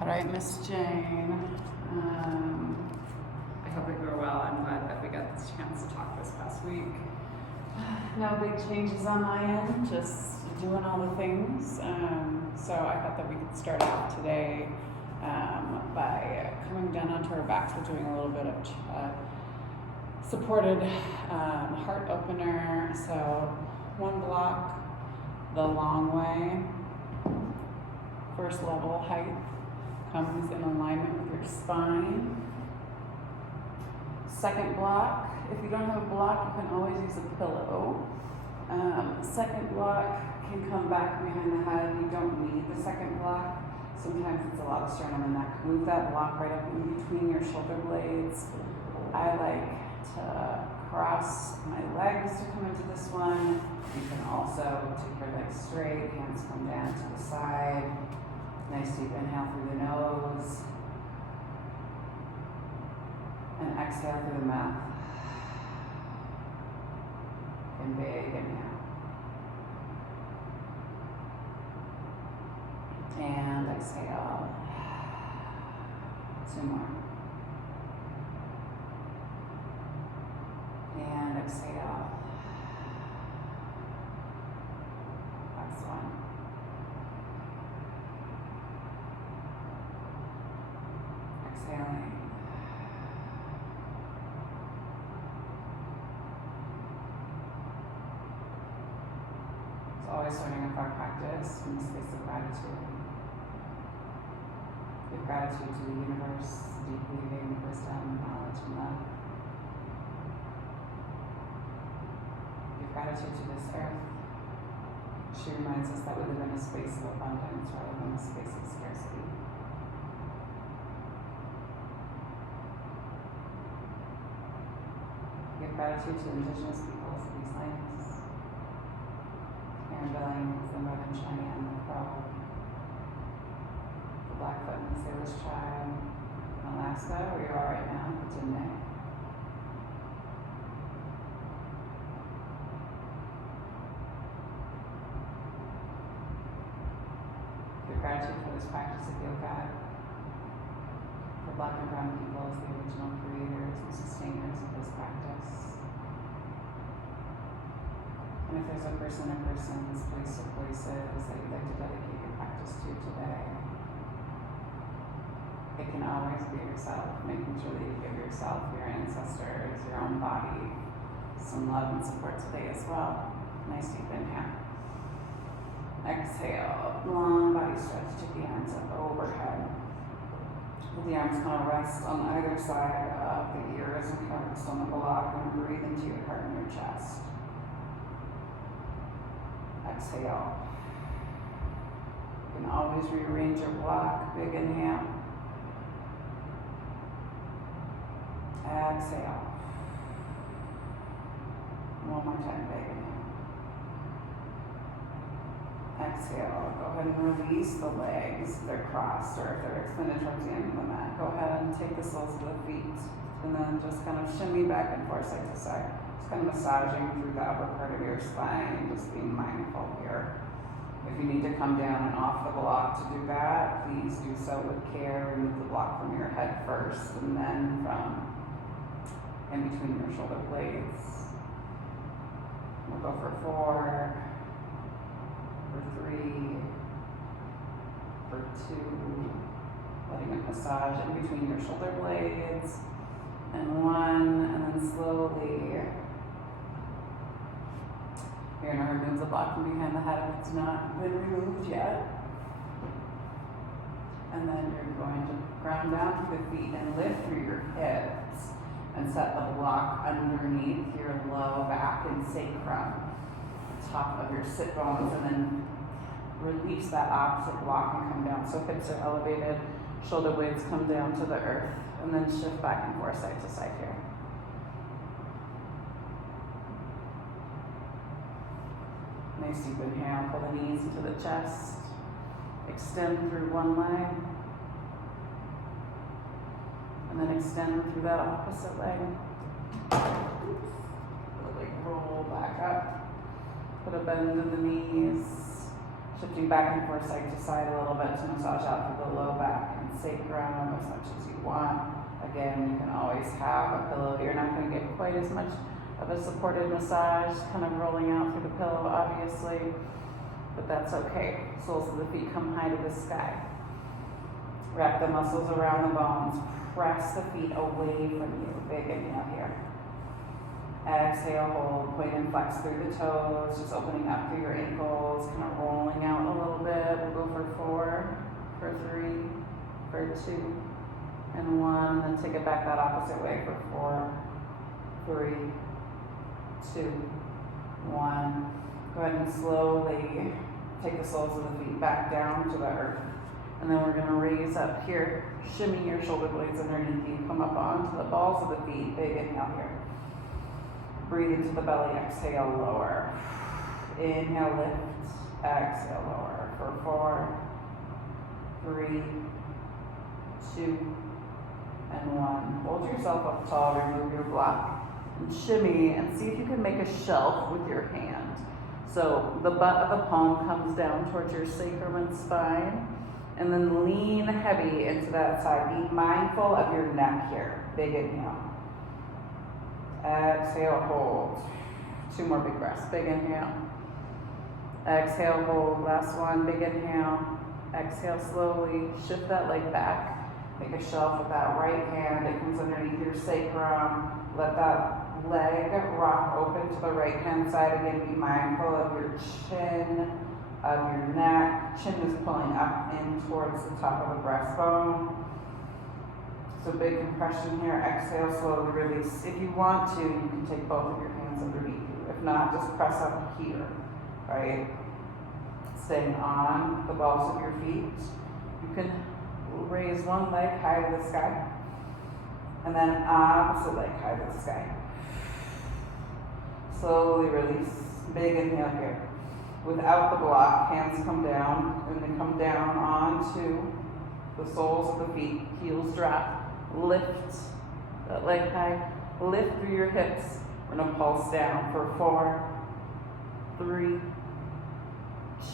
All right, Miss Jane. I hope that you're well. I'm glad that we got this chance to talk this past week. No big changes on my end, just doing all the things. So I thought that we could start off today by coming down onto our backs. We're doing a little bit of supported heart opener. So one block the long way. First level height comes in alignment with your spine. Second block, if you don't have a block, you can always use a pillow. Second block can come back behind the head. You don't need the second block. Sometimes it's a lot of strain on the neck. Move that block right up in between your shoulder blades. I like to cross my legs to come into this one. You can also take your legs straight, hands come down to the side. Nice deep inhale through the nose. And exhale through the mouth. And big inhale. And exhale. 2 more. And exhale. Last one. Exhaling. Always starting off our practice from the space of gratitude. Give gratitude to the universe, deep weaving, wisdom, knowledge, and love. Give gratitude to this earth. She reminds us that we live in a space of abundance rather than a space of scarcity. Give gratitude to indigenous peoples of these lands. Billings, the Northern Cheyenne, the Crow, the Blackfoot and the Salish tribe, in Alaska, where you are right now, the Diné. Give gratitude for this practice of yoga, for Black and Brown people as the original creators and sustainers of this practice. And if there's a person or persons, place or places that you'd like to dedicate your practice to today, it can always be yourself, making sure that you give yourself, your ancestors, your own body, some love and support today as well. Nice deep inhale. Exhale, long body stretch, take the arms up overhead. Let the arms kind of rest on either side of the ears and hearts on the block, and breathe into your heart and your chest. Exhale. You can always rearrange your block. Big inhale. Exhale. One more time, big inhale. Exhale. Go ahead and release the legs if they're crossed or if they're extended towards the end of the mat. Go ahead and take the soles of the feet and then just kind of shimmy back and forth side to side. Kind of massaging through the upper part of your spine, just being mindful here. If you need to come down and off the block to do that, please do so with care. Remove the block from your head first and then from in between your shoulder blades. We'll go for 4, for 3, for 2, letting it massage in between your shoulder blades, and 1, and then slowly you're going to remove the block from behind the head if it's not been removed yet. And then you're going to ground down through the feet and lift through your hips and set the block underneath your low back and sacrum, top of your sit bones, and then release that opposite block and come down. So hips are elevated, shoulder blades come down to the earth, and then shift back and forth side to side here. Nice deep inhale, pull the knees into the chest, extend through one leg, and then extend through that opposite leg. Really roll back up, put a bend in the knees, shifting back and forth side to side a little bit to massage out through the low back and sacrum as much as you want. Again, you can always have a pillow. You're not going to get quite as much of a supported massage, kind of rolling out through the pillow, obviously, but that's okay. Soles of the feet come high to the sky. Wrap the muscles around the bones. Press the feet away from you. Big inhale here. Exhale, hold, point and flex through the toes, just opening up through your ankles, kind of rolling out a little bit. We'll go for 4, for 3, for 2, and 1. Then take it back that opposite way for 4, 3, 2, 1. Go ahead and slowly take the soles of the feet back down to the earth. And then we're going to raise up here. Shimmy your shoulder blades underneath you. Come up onto the balls of the feet. Big inhale here. Breathe into the belly. Exhale, lower. Inhale, lift. Exhale, lower. For 4, 3, 2, and 1. Hold yourself up tall. Remove your block. And shimmy and see if you can make a shelf with your hand. So the butt of the palm comes down towards your sacrum and spine. And then lean heavy into that side. Be mindful of your neck here. Big inhale. Exhale, hold. 2 more big breaths. Big inhale. Exhale, hold. Last one. Big inhale. Exhale slowly. Shift that leg back. Make a shelf with that right hand. It comes underneath your sacrum. Let that leg rock open to the right hand side. Again, be mindful of your chin, of your neck. Chin is pulling up in towards the top of the breastbone. So big compression here. Exhale, slowly release. If you want to, you can take both of your hands underneath you. If not, just press up here, right? Staying on the balls of your feet. You can raise one leg high to the sky, and then opposite leg high to the sky. Slowly release. Big inhale here. Without the block, hands come down, and they come down onto the soles of the feet. Heels drop. Lift that leg high. Lift through your hips. We're going to pulse down for 4, 3,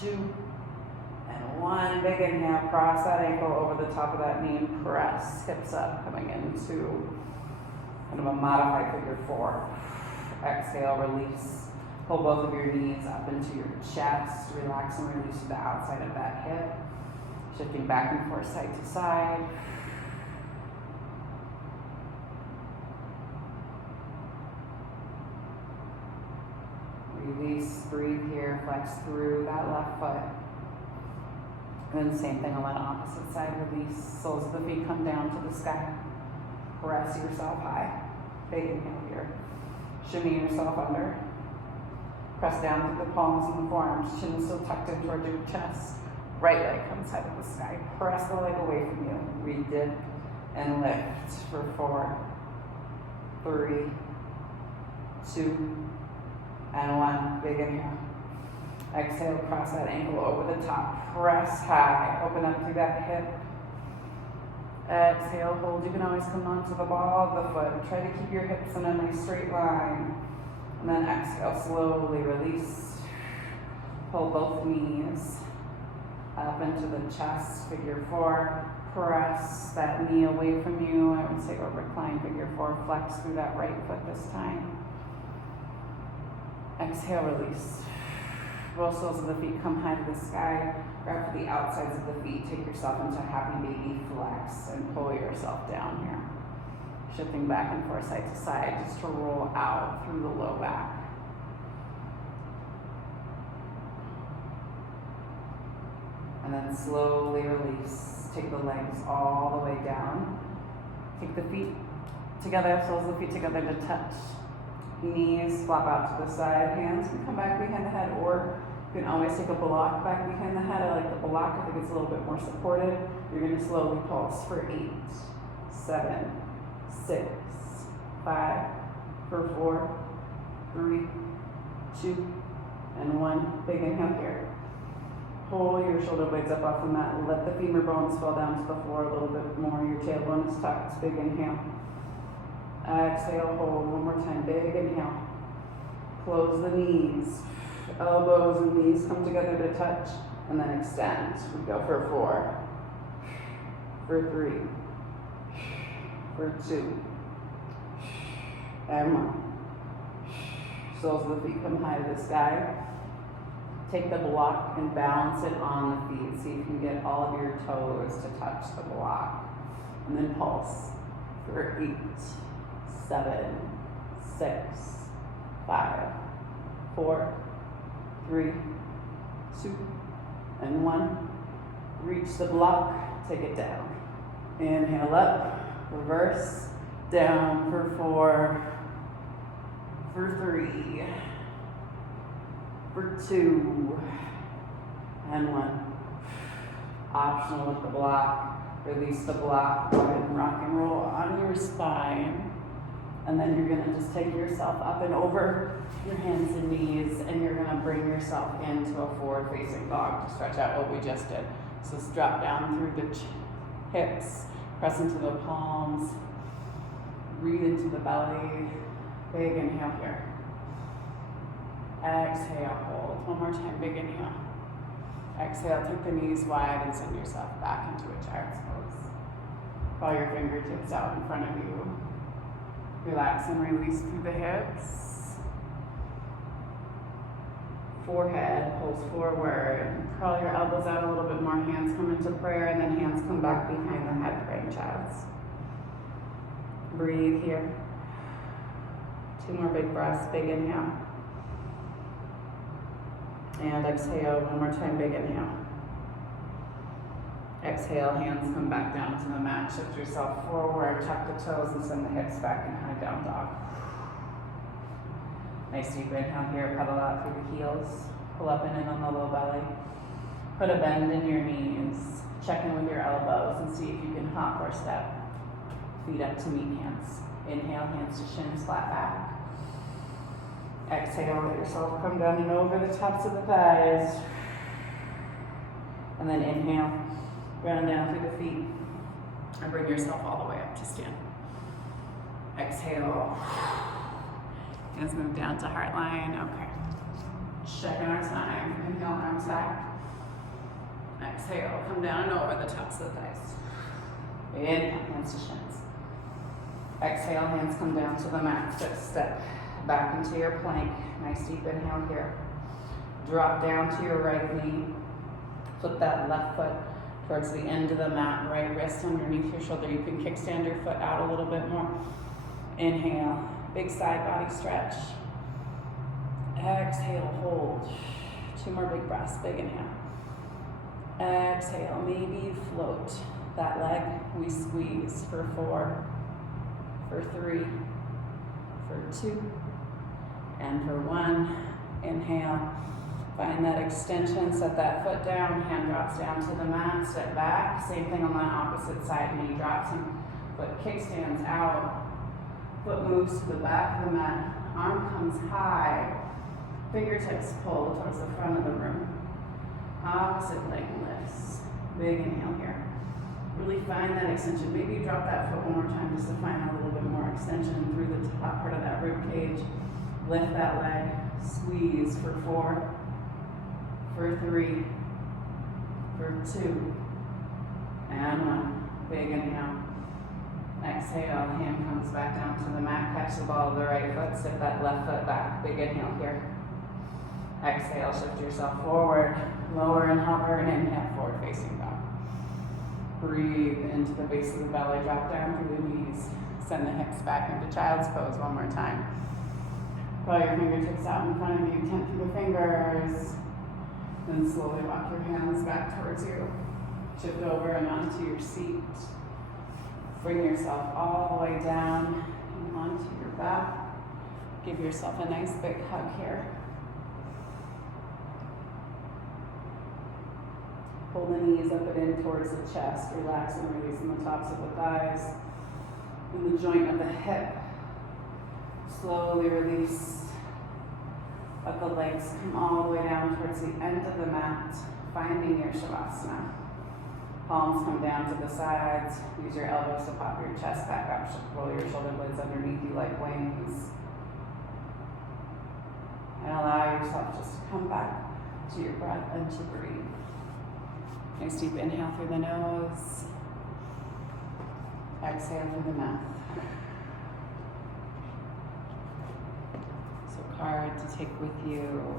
2, and 1. Big inhale. Cross that ankle over the top of that knee and press. Hips up, coming into kind of a modified figure 4. Exhale, release. Pull both of your knees up into your chest. Relax and release to the outside of that hip. Shifting back and forth side to side. Release, breathe here, flex through that left foot. And then same thing on that opposite side. Release, soles of the feet come down to the sky. Press yourself high. Big inhale here. Shimmy yourself under. Press down through the palms and the forearms. Chin is still tucked in towards your chest. Right leg comes high to the sky. Press the leg away from you. Re-dip and lift for 4, 3, 2, and 1. Big inhale. Exhale, cross that ankle over the top. Press high. Open up through that hip. Exhale, hold. You can always come onto the ball of the foot. Try to keep your hips in a nice straight line. And then exhale, slowly release. Pull both knees up into the chest, figure 4. Press that knee away from you. I would say or recline, figure 4. Flex through that right foot this time. Exhale, release. Roll soles of the feet, come high to the sky. Grab for the outsides of the feet. Take yourself into happy baby flex and pull yourself down here. Shifting back and forth side to side just to roll out through the low back. And then slowly release. Take the legs all the way down. Take the feet together, soles of the feet together to touch. Knees flop out to the side. Hands can come back behind the head, or you can always take a block back behind the head. I like the block. I think it's a little bit more supported. You're going to slowly pulse for 8, 7, 6, 5, for 4, 3, 2, and 1. Big inhale here. Pull your shoulder blades up off the mat. Let the femur bones fall down to the floor a little bit more. Your tailbone is tucked. Big inhale. Exhale, hold. One more time. Big inhale. Close the knees. Elbows and knees come together to touch, and then extend. We go for 4, for 3, for 2, and 1. Soles of the feet come high to the sky. Take the block and balance it on the feet so you can get all of your toes to touch the block. And then pulse for 8, 7, 6, 5, 4, 3, 2, and 1. Reach the block, take it down. Inhale up, reverse, down for 4, for 3, for 2, and 1. Optional with the block. Release the block, go ahead and rock and roll on your spine. And then you're gonna just take yourself up and over your hands and knees, and you're gonna bring yourself into a forward facing dog to stretch out what we just did. So drop down through the hips, press into the palms, breathe into the belly. Big inhale here. Exhale, hold. One more time, big inhale. Exhale, take the knees wide and send yourself back into a child's pose. Draw your fingertips out in front of you. Relax and release through the hips. Forehead pulls forward. Curl your elbows out a little bit more. Hands come into prayer, and then hands come back behind the head, praying child's. Breathe here. 2 more big breaths, big inhale. And exhale, one more time, big inhale. Exhale, hands come back down to the mat. Shift yourself forward, tuck the toes, and send the hips back in high down dog. Nice deep inhale here, pedal out through the heels. Pull up and in on the low belly. Put a bend in your knees. Check in with your elbows and see if you can hop or step. Feet up to meet hands. Inhale, hands to shins, flat back. Exhale, let yourself come down and over the tops of the thighs. And then inhale, ground down through the feet. And bring yourself all the way up to stand. Exhale. Hands move down to heart line. Okay. Checking our time. Inhale, arms back. Exhale, come down and over the tops of the thighs. Inhale, hands to shins. Exhale, hands come down to the mat. Step back into your plank. Nice deep inhale here. Drop down to your right knee. Flip that left foot towards the end of the mat. Right wrist underneath your shoulder. You can kickstand your foot out a little bit more. Inhale. Big side body stretch. Exhale, hold. 2 more big breaths, big inhale. Exhale, maybe you float that leg. We squeeze for 4, for 3, for 2, and for 1. Inhale, find that extension, set that foot down, hand drops down to the mat, step back. Same thing on the opposite side, knee drops and foot kickstands out. Foot moves to the back of the mat, arm comes high, fingertips pull towards the front of the room. Opposite leg lifts. Big inhale here. Really find that extension. Maybe you drop that foot one more time just to find a little bit more extension through the top part of that rib cage. Lift that leg, squeeze for 4, for 3, for 2, and 1. Big inhale. Exhale, hand comes back down to the mat, catch the ball of the right foot, step that left foot back. Big inhale here. Exhale, shift yourself forward, lower and hover, and inhale, forward facing dog. Breathe into the base of the belly, drop down through the knees. Send the hips back into child's pose one more time. Pull your fingertips out in front of you, tent through the fingers. Then slowly walk your hands back towards you. Shift over and onto your seat. Bring yourself all the way down and onto your back. Give yourself a nice big hug here. Pull the knees up and in towards the chest. Relax and release on the tops of the thighs. In the joint of the hip. Slowly release. Let the legs come all the way down towards the end of the mat, finding your shavasana. Palms come down to the sides. Use your elbows to pop your chest back up. Roll your shoulder blades underneath you like wings. And allow yourself just to come back to your breath and to breathe. Nice deep inhale through the nose. exhale through the mouth. So card to take with you.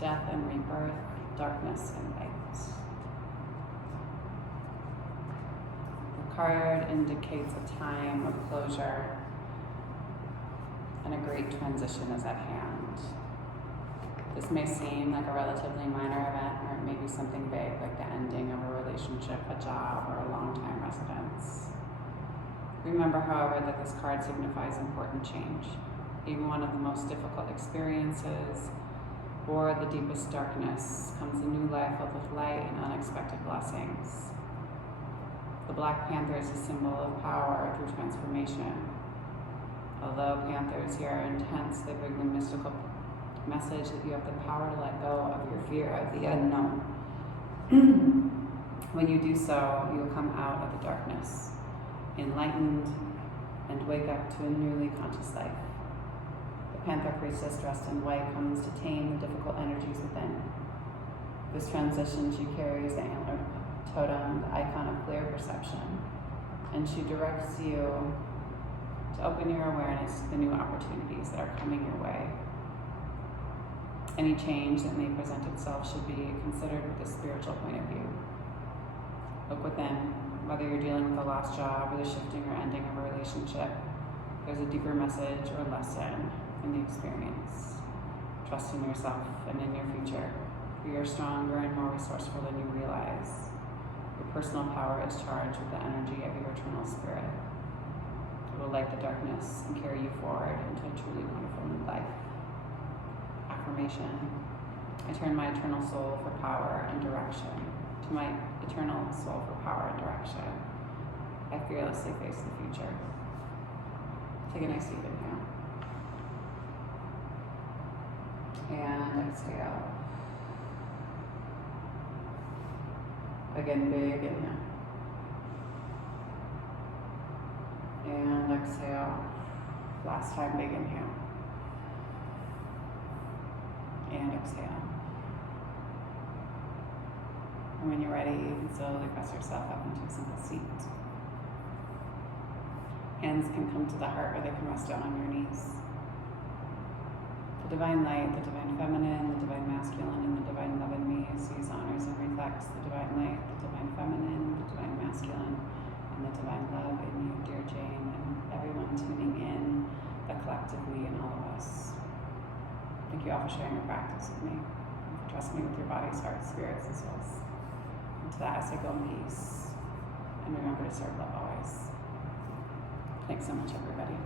Death and rebirth, darkness and light. The card indicates a time of closure and a great transition is at hand. This may seem like a relatively minor event, or it may be something big like the ending of a relationship, a job, or a long-time residence. Remember, however, that this card signifies important change. Even one of the most difficult experiences or the deepest darkness comes a new life filled with light and unexpected blessings. The Black Panther is a symbol of power through transformation. Although panthers here are intense, they bring the mystical message that you have the power to let go of your fear of the unknown. When you do so, you will come out of the darkness, enlightened, and wake up to a newly conscious life. Panther priestess dressed in white comes to tame the difficult energies within. This transition she carries the antler totem, the icon of clear perception, and she directs you to open your awareness to the new opportunities that are coming your way. Any change that may present itself should be considered with a spiritual point of view. Look within, whether you're dealing with a lost job or the shifting or ending of a relationship, there's a deeper message or lesson in the experience. Trust in yourself and in your future, for you're stronger and more resourceful than you realize. Your personal power is charged with the energy of your eternal spirit. It will light the darkness and carry you forward into a truly wonderful new life. Affirmation: I turn my eternal soul for power and direction. To my eternal soul for power and direction. I fearlessly face the future. Take a nice deep inhale. And exhale. Again, big inhale. And exhale. Last time, big inhale. And exhale. And when you're ready, you can slowly press yourself up into a simple seat. Hands can come to the heart, or they can rest down on your knees. The divine light, the divine feminine, the divine masculine, and the divine love in me sees, honors, and reflects the divine light, the divine feminine, the divine masculine, and the divine love in you, dear Jane, and everyone tuning in, the collective we and all of us. Thank you all for sharing your practice with me, and for trusting me with your bodies, hearts, spirits, and souls. And to that I say, go in peace, and remember to serve love always. Thanks so much, everybody.